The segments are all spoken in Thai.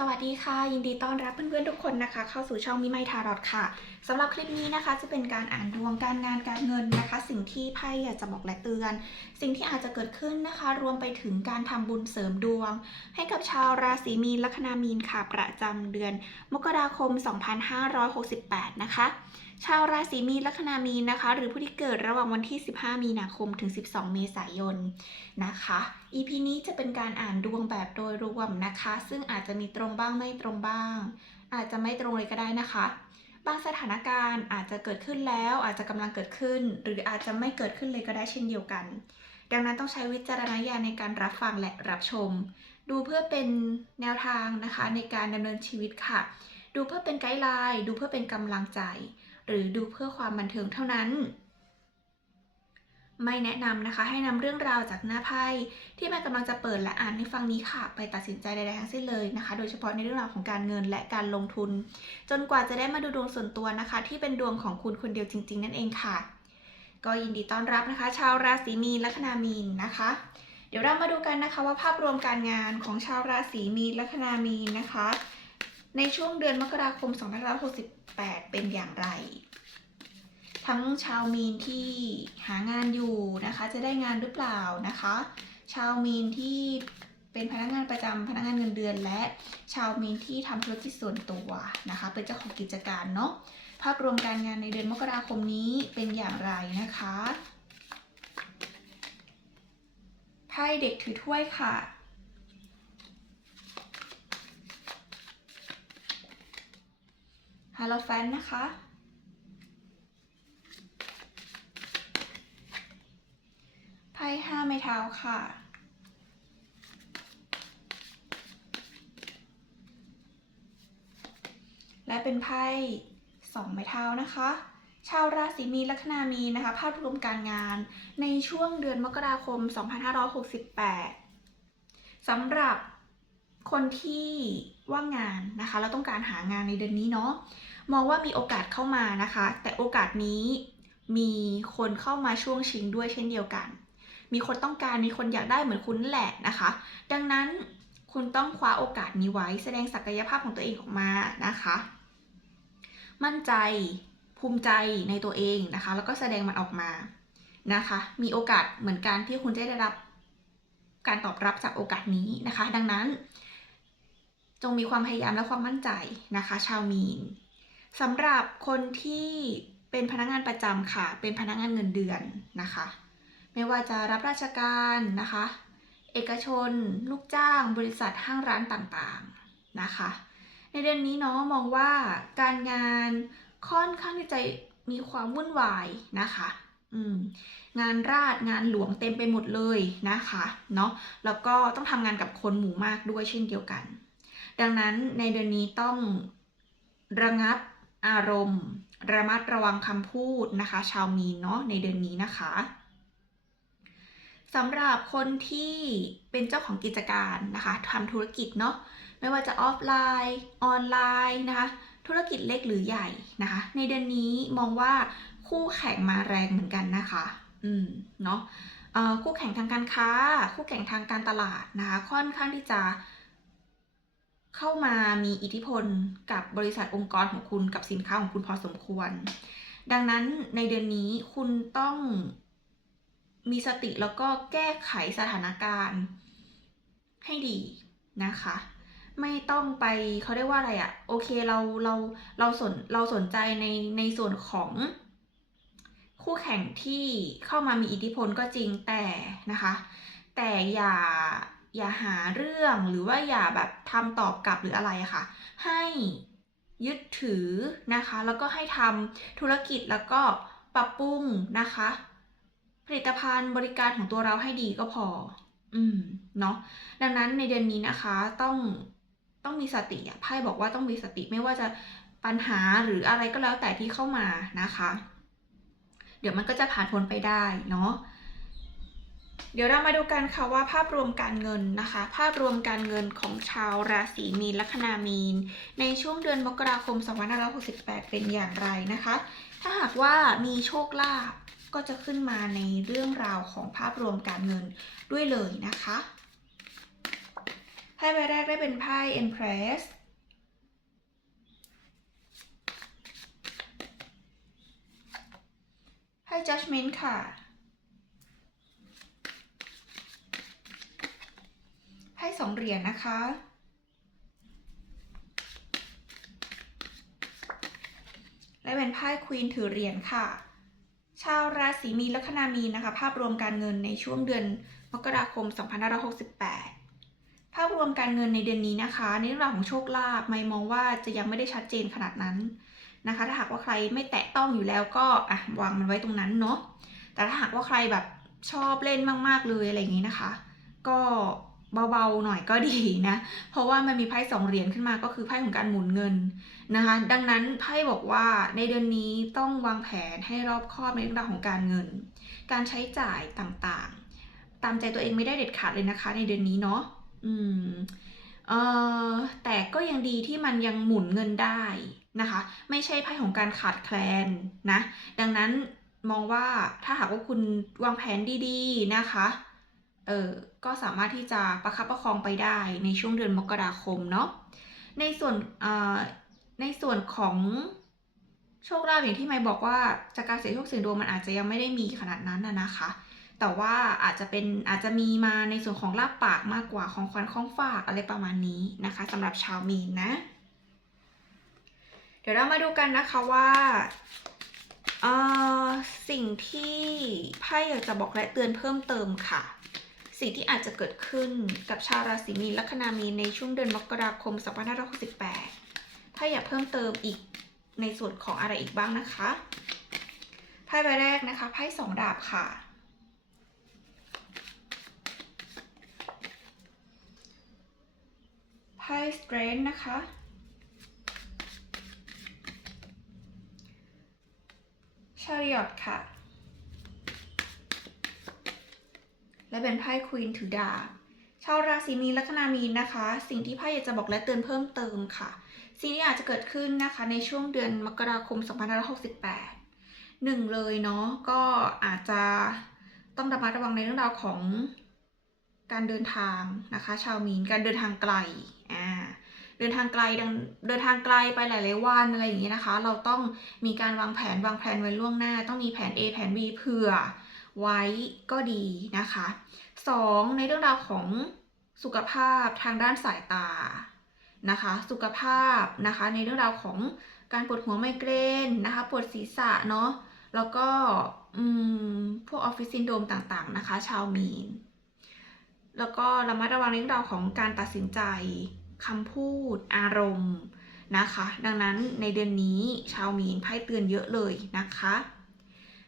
สวัสดีค่ะ ยินดีต้อนรับเพื่อนๆทุกคนนะคะ เข้าสู่ช่องมิไมทารอดค่ะสำหรับคลิปนี้นะคะ จะเป็นการอ่านดวงการงานการเงินนะคะ สิ่งที่ไพ่อยากจะบอกและเตือน สิ่งที่อาจจะเกิดขึ้นนะคะ รวมไปถึงการทำบุญเสริมดวง ให้กับชาวราศีมีนลัคนามีนค่ะประจำเดือน มกราคม 2568 นะคะ ชาวราศีมีนลัคนามีนนะคะ หรือผู้ที่เกิดระหว่างวันที่ 15 มีนาคมถึง 12 เมษายนนะคะ EP นี้จะเป็นการอ่านดวงแบบโดยรวมนะคะ ซึ่งอาจจะมีตรงงบ้างไม่ตรงบ้าง อาจจะไม่ตรงเลยก็ได้นะคะ บางสถานการณ์อาจจะเกิดขึ้นแล้ว อาจจะกำลังเกิดขึ้น หรืออาจจะไม่เกิดขึ้นเลยก็ได้เช่นเดียวกัน ดังนั้นต้องใช้วิจารณญาณในการรับฟังและรับชม ดูเพื่อเป็นแนวทางนะคะในการดำเนินชีวิตค่ะ ดูเพื่อเป็นไกด์ไลน์ดูเพื่อเป็นกำลังใจ หรือดูเพื่อความบันเทิงเท่านั้น ไม่แนะนำนะคะ ให้นำเรื่องราวจากหน้าไพ่ที่แม่กำลังจะเปิดและอ่านในฟังนี้ค่ะ ไปตัดสินใจใดๆทั้งสิ้นเลยนะคะ โดยเฉพาะในเรื่องราวของการเงินและการลงทุน จนกว่าจะได้มาดูดวงส่วนตัวนะคะ ที่เป็นดวงของคุณคนเดียวจริง ๆ นั่นเองค่ะ ก็ยินดีต้อนรับนะคะ ชาวราศีมีนลัคนามีนนะคะ เดี๋ยวเรามาดูกันนะคะว่าภาพรวมการงานของชาวราศีมีนลัคนามีนนะคะ ในช่วงเดือนมกราคม 2568 เป็นอย่างไร ทั้งชาวมีนที่หางานอยู่นะคะ จะได้งานหรือเปล่านะคะ ชาวมีนที่เป็นพนักงานประจำพนักงานเงินเดือน และชาวมีนที่ทำธุรกิจส่วนตัวนะคะ เป็นเจ้าของกิจการเนาะภาพรวมการงานในเดือนมกราคมนี้เป็นอย่างไรนะคะไพ่เด็กถือถ้วยค่ะฮาโลแฟนนะคะ ไพ่ห้าไม้เท้าค่ะ และเป็นไพ่สองไม้เท้านะคะ ชาวราศีมีนลัคนามีนนะคะ ภาพรวมการงานในช่วงเดือนมกราคม 2568สำหรับคนที่ว่างงานนะคะ แล้วต้องการหางานในเดือนนี้เนาะมองว่ามีโอกาสเข้ามานะคะ แต่โอกาสนี้มีคนเข้ามาช่วงชิงด้วยเช่นเดียวกัน มีคนต้องการมีคนอยากได้เหมือนคุณแหละนะคะ ดังนั้นคุณต้องคว้าโอกาสนี้ไว้ แสดงศักยภาพของตัวเองออกมานะคะ มั่นใจภูมิใจในตัวเองนะคะ แล้วก็แสดงมันออกมานะคะ มีโอกาสเหมือนกันที่คุณจะได้รับการตอบรับจากโอกาสนี้นะคะ ดังนั้น จงมีความพยายามและความมั่นใจนะคะ ชาวมีนสำหรับคนที่เป็นพนักงานประจำค่ะ เป็นพนักงานเงินเดือนนะคะ ไม่ว่าจะรับราชการนะคะ เอกชน ลูกจ้าง บริษัทห้างร้านต่างๆนะคะ ในเดือนนี้เนาะมองว่าการงานค่อนข้างที่จะมีความวุ่นวายนะคะอืมงานราชงานหลวงเต็มไปหมดเลยนะคะเนาะแล้วก็ต้องทำงานกับคนหมู่มากด้วยเช่นเดียวกัน ดังนั้นในเดือนนี้ต้องระงับอารมณ์ ระมัดระวังคำพูดนะคะ ชาวมีนเนาะในเดือนนี้นะคะ สำหรับคนที่เป็นเจ้าของกิจการนะคะทำธุรกิจเนาะไม่ว่าจะออฟไลน์ ออนไลน์นะคะ ธุรกิจเล็กหรือใหญ่นะคะ ในเดือนนี้มองว่าคู่แข่งมาแรงเหมือนกันนะคะ อืมเนาะคู่แข่งทางการค้า คู่แข่งทางการตลาดนะคะ ค่อนข้างที่จะเข้ามามีอิทธิพลกับบริษัทองค์กรของคุณกับสินค้าของคุณพอสมควร ดังนั้นในเดือนนี้คุณต้อง มีสติแล้วก็แก้ไขสถานการณ์ให้ดีนะคะ ไม่ต้องไปเขาเรียกว่าอะไรอะโอเคเราเราเราสนเราสนใจในในส่วนของคู่แข่งที่เข้ามามีอิทธิพลก็จริงแต่นะคะ แต่อย่าอย่าหาเรื่องหรือว่าอย่าแบบทำตอบกลับหรืออะไรอะค่ะ ให้ยึดถือนะคะ แล้วก็ให้ทำธุรกิจแล้วก็ปรับปรุงนะคะ ผลิตภัณฑ์บริการของตัวเราให้ดีก็พอ อืม เนาะ ดังนั้นในเดือนนี้นะคะ ต้อง ต้องมีสติอะไพ่บอกว่าต้องมีสติไม่ว่าจะปัญหาหรืออะไรก็แล้วแต่ที่เข้ามานะคะ เดี๋ยวมันก็จะผ่านพ้นไปได้เนาะ เดี๋ยวเรามาดูกันค่ะว่าภาพรวมการเงินนะคะ ภาพรวมการเงินของชาวราศีมีนลัคนามีน ในช่วงเดือนมกราคม 2568 เป็นอย่างไรนะคะ ถ้าหากว่ามีโชคลาภ ก็จะขึ้นมาในเรื่องราวของภาพรวมการเงินด้วยเลยนะคะไพ่ใบแรกได้เป็นไพ่ Empress ไพ่ Judgment ค่ะไพ่สองเหรียญนะคะและเป็นไพ่ควีนถือเหรียญค่ะ ชาวราศีมีนลัคนามีนนะคะ ภาพรวมการเงินในช่วงเดือนมกราคม 2568 ภาพรวมการเงินในเดือนนี้นะคะ ในเรื่องราวของโชคลาภไม่มองว่าจะยังไม่ได้ชัดเจนขนาดนั้นนะคะ ถ้าหากว่าใครไม่แตะต้องอยู่แล้วก็อะวางมันไว้ตรงนั้นเนาะแต่ถ้าหากว่าใครแบบชอบเล่นมาก ๆ เลยอะไรอย่างนี้นะคะ ก็ เบาๆหน่อยก็ดีนะ เพราะว่ามันมีไพ่สองเหรียญขึ้นมาก็คือไพ่ของการหมุนเงินนะคะ ดังนั้นไพ่บอกว่าในเดือนนี้ต้องวางแผนให้รอบคอบในเรื่องราวของการเงิน การใช้จ่ายต่างๆ ตามใจตัวเองไม่ได้เด็ดขาดเลยนะคะ ในเดือนนี้เนาะอืมเออแต่ก็ยังดีที่มันยังหมุนเงินได้นะคะ ไม่ใช่ไพ่ของการขาดแคลนนะ ดังนั้นมองว่าถ้าหากว่าคุณวางแผนดีๆนะคะ เออก็สามารถที่จะประคับประคองไปได้ในช่วงเดือนมกราคมเนาะในส่วนในส่วนของโชคลาภอย่างที่ไม่บอกว่าจากการเสี่ยงโชคเสี่ยงดวงมันอาจจะยังไม่ได้มีขนาดนั้นนะคะ แต่ว่าอาจจะเป็นอาจจะมีมาในส่วนของลาบปากมากกว่าของขวัญของฝากอะไรประมาณนี้นะคะสำหรับชาวมีนนะ เดี๋ยวเรามาดูกันนะคะว่าสิ่งที่ไพ่อยากจะบอกและเตือนเพิ่มเติมค่ะ สิ่งที่อาจจะเกิดขึ้นกับชาวราศีมีนลัคนามีนในช่วงเดือนมกราคม 2568 ถ้าอยากเพิ่มเติมอีกในส่วนของอะไรอีกบ้างนะคะไพ่ใบแรกนะคะไพ่สองดาบค่ะ ไพ่ strength นะคะ chariot ค่ะ และเป็นไพ่ควีนถือดาบชาวราศีมีนลัคนามีนนะคะ สิ่งที่ไพ่อยากจะบอกและเตือนเพิ่มเติมค่ะ สิ่งที่อาจจะเกิดขึ้นนะคะในช่วงเดือนมกราคม 2568หนึ่งเลยเนาะก็อาจจะต้องระมัดระวังในเรื่องราวของการเดินทางนะคะ ชาวมีนการเดินทางไกลอ่าเดินทางไกลดังเดินทางไกลไปหลาย ๆ วันอะไรอย่างนี้นะคะ เราต้องมีการวางแผนวางแผนไว้ล่วงหน้า ต้องมีแผน A แผน B เผื่อ ไว้ก็ดีนะคะสองในเรื่องราวของสุขภาพทางด้านสายตานะคะ สุขภาพนะคะในเรื่องราวของการปวดหัวไมเกรนนะคะปวดศีรษะเนาะแล้วก็พวกออฟฟิศซินโดรมต่างๆนะคะ ชาวมีน แล้วก็ระมัดระวังในเรื่องราวของการตัดสินใจคำพูดอารมณ์นะคะ ดังนั้นในเดือนนี้ชาวมีนไพ่เตือนเยอะเลยนะคะ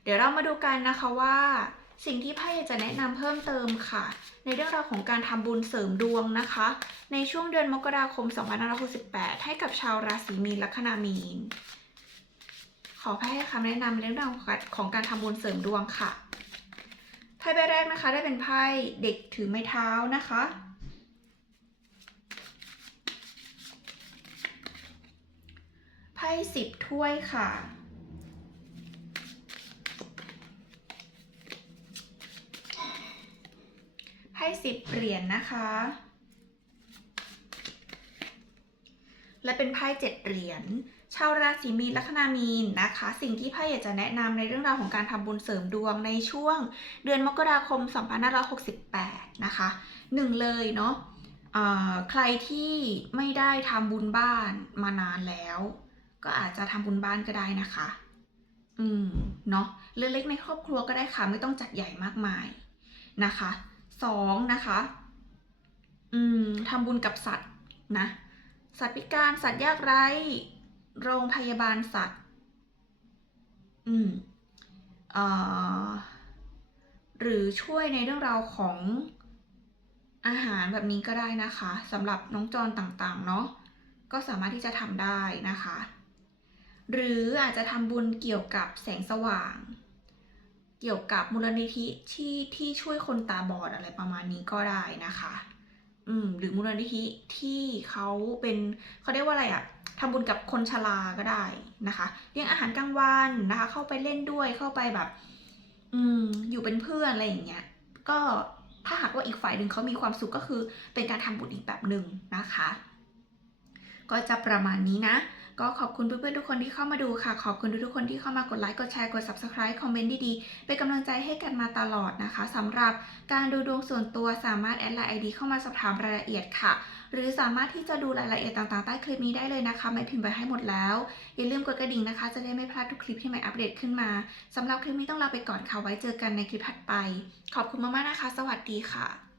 เดี๋ยวเรามาดูกันนะคะว่า สิ่งที่ไพ่จะแนะนำเพิ่มเติมค่ะ ในเรื่องราวของการทำบุญเสริมดวงนะคะ ในช่วงเดือนมกราคม 2568 ให้กับชาวราศีมีนลัคนามีน ขอไพ่ให้คำแนะนำเรื่องราวของการทำบุญเสริมดวงค่ะไพ่ใบแรกนะคะ ได้เป็นไพ่เด็กถือไม้เท้านะคะไพ่สิบถ้วยค่ะ ไพ่ สิบเหรียญนะคะ และเป็นไพ่เจ็ดเหรียญชาวราศีมีนลัคนามีนนะคะ สิ่งที่ไพ่อยากจะแนะนำในเรื่องราวของการทำบุญเสริมดวงในช่วง เดือนมกราคม 2568 นะคะหนึ่งเลยเนาะใครที่ไม่ได้ทำบุญบ้านมานานแล้ว ก็อาจจะทำบุญบ้านก็ได้นะคะ อืม เนาะเล็กๆในครอบครัวก็ได้ค่ะ ไม่ต้องจัดใหญ่มากมายนะคะ สองนะคะ อืมทำบุญกับสัตว์นะ สัตว์พิการสัตว์ยากไร้ โรงพยาบาลสัตว์ อืมเอ่อหรือช่วยในเรื่องราวของอาหารแบบนี้ก็ได้นะคะสำหรับน้องจรต่างๆเนาะก็สามารถที่จะทำได้นะคะ หรืออาจจะทำบุญเกี่ยวกับแสงสว่าง เกี่ยวกับมูลนิธิที่ที่ช่วยคนตาบอดอะไรประมาณนี้ก็ได้นะคะ อืมหรือมูลนิธิที่เขาเป็นเขาเรียกว่าอะไรอะทำบุญกับคนชราก็ได้นะคะเลี้ยงอาหารกลางวันนะคะ เข้าไปเล่นด้วยเข้าไปแบบ อืมอยู่เป็นเพื่อนอะไรอย่างเงี้ย ก็ถ้าหากว่าอีกฝ่ายหนึ่งเขามีความสุขก็คือเป็นการทำบุญอีกแบบหนึ่งนะคะ ก็จะประมาณนี้นะ ก็ขอบคุณเพื่อนๆทุกคนที่เข้ามาดูค่ะ ขอบคุณทุกๆคนที่เข้ามากดไลค์ กดแชร์ กด subscribe คอมเมนต์ดีๆ เป็นกำลังใจให้กันมาตลอดนะคะสำหรับการดูดวงส่วนตัวสามารถแอดไลน์ ID เข้ามาสอบถามรายละเอียดค่ะ หรือสามารถที่จะดูรายละเอียดต่างๆใต้คลิปนี้ได้เลยนะคะไม่พิมพ์ไปให้หมดแล้ว อย่าลืมกดกระดิ่งนะคะ จะได้ไม่พลาดทุกคลิปที่ใหม่อัปเดตขึ้นมาสำหรับคลิปนี้ต้องลาไปก่อนค่ะไว้เจอกันในคลิปถัดไป ขอบคุณมากๆนะคะ สวัสดีค่ะ